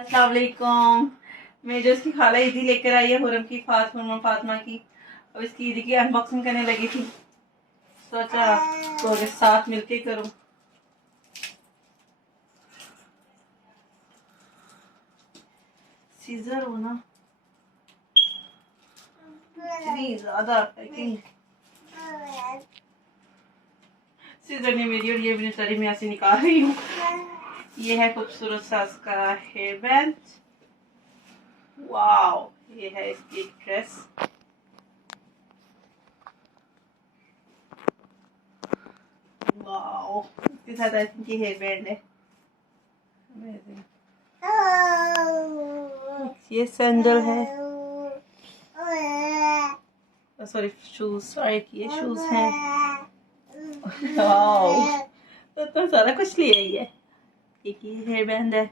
अस्सलाम वालेकुम। मैं जो इसकी खाला ईदी लेकर आई है हुरम की फातिमा की, और इसकी ईदी की अनबॉक्सिंग करने लगी थी। सोचा तो साथ मिलके करूं। सीजर हो ना, इतनी ज्यादा पैकिंग। सीजर ने मेरी, और ये भी सारी मैं ऐसे निकाल रही हूँ। ये है खूबसूरत सा इसका हेयर बैंड। वाओ, ये है इसकी एक ड्रेस। वाओ, इसके साथ आई थिंक ये हेयर बैंड है। ये सैंडल है, सॉरी शूज, सॉरी ये शूज हैं। वाओ, तो सारा कुछ ले आई है। एक ये हेयर बैंड है।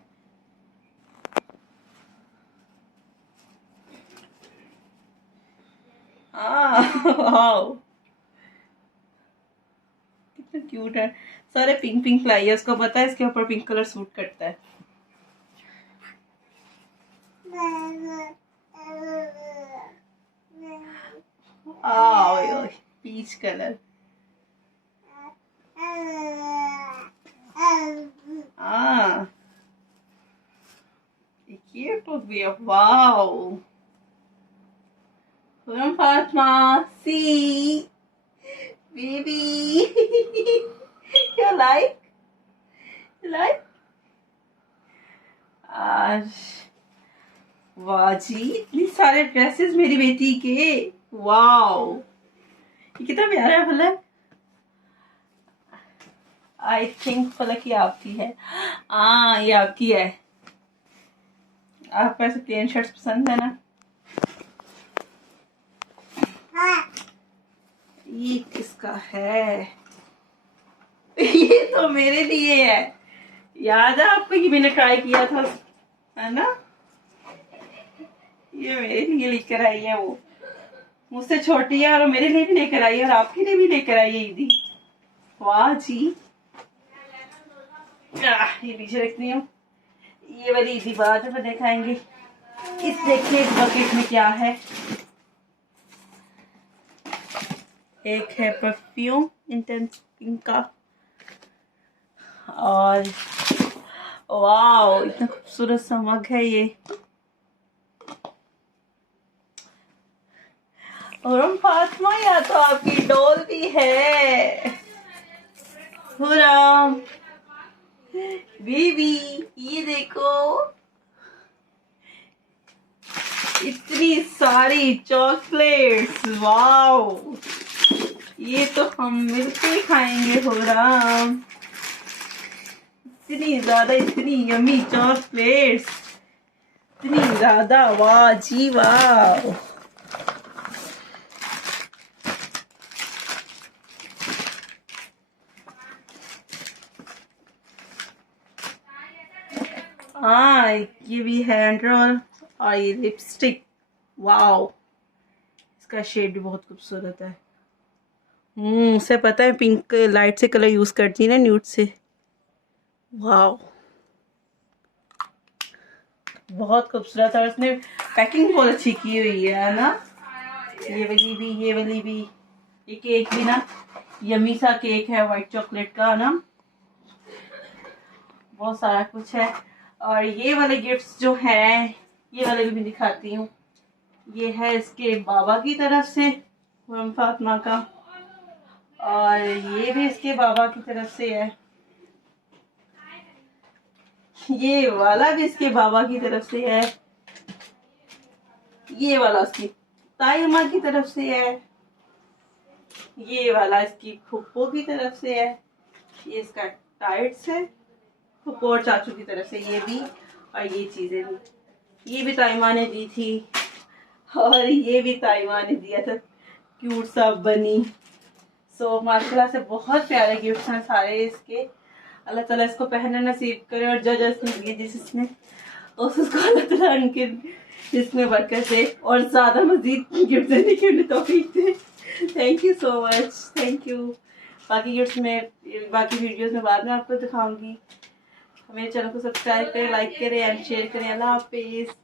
वाओ, कितना क्यूट है। सारे पिंक पिंक लाई है, उसको पता है इसके ऊपर पिंक कलर सूट करता है। Peach colour. ये तो भी है। वाओ, फातिमा सी बेबी। you like आज वाह जी, इतनी सारे ड्रेसेस मेरी बेटी के। वाओ, ये कितना प्यारा है। फलक, आई थिंक फलक ये आपकी है। ये आपकी है। आपको ऐसे प्लेन शर्ट्स पसंद है ना? ये किसका है? ये तो मेरे लिए है। याद है आपको, ये मैंने ट्राई किया था, है ना? ये मेरे लिए लेकर आई है। वो मुझसे छोटी है और मेरे लिए भी लेकर आई है, और आपके लिए भी लेकर आई है ईदी। वाह जी। ये पीछे रखती हूँ। ये वाली ईदी बाद में दिखाएंगे। इस देखिए बकेट में क्या है। एक है परफ्यूम इंटेंस पिंक का, और वाओ इतना खूबसूरत सा मग है ये। और फातिमा, या तो आपकी डॉल भी है। हुरम बेबी, ये देखो, इतनी सारी चॉकलेट्स। वाओ, ये तो हम मिलके खाएंगे हुरम। इतनी ज्यादा, इतनी यमी चॉकलेट्स, इतनी ज्यादा। वाह जी वाह। ये भी हैंड रोल, और ये लिपस्टिक। वाओ, इसका शेड भी बहुत खूबसूरत है। उसे पता है पिंक लाइट से कलर यूज करती है ना, न्यूड से। वाओ, बहुत खूबसूरत है। उसने पैकिंग बहुत अच्छी की हुई है ना। ये वाली भी, ये वाली भी। ये केक भी ना, यमी सा केक है, व्हाइट चॉकलेट का ना। बहुत सारा कुछ है। और ये वाले गिफ्ट्स जो हैं, ये वाले भी दिखाती हूँ। ये है इसके बाबा की तरफ से फातिमा का, और ये भी इसके बाबा की तरफ से है। ये वाला भी इसके बाबा की तरफ से है। ये वाला उसकी ताई अम्मा की तरफ से है। ये वाला इसकी फुप्पो की तरफ से है। ये इसका टाइट्स है, फुप्पो और चाचू की तरफ से। ये भी, और ये चीजें भी, ये भी ताई माँ ने दी थी, और ये भी ताई माँ ने दिया था। क्यूट सा बनी। सो माशाल्लाह से बहुत प्यारे गिफ्ट्स हैं सारे इसके। अल्लाह ताला इसको पहनना नसीब करे, और जो जिसने दिए जिसने उसको अल्लाह ताला उनके इसमें बरकत दे, और ज्यादा मजीद गिफ्ट देने की उन्हें तौफीक दे। Thank you so much, thank you. बाकी गिफ्ट्स में, बाकी वीडियोस में बाद में आपको दिखाऊंगी। मेरे चैनल को सब्सक्राइब करें, लाइक करें एंड शेयर करें। अल्लाह हाफिज।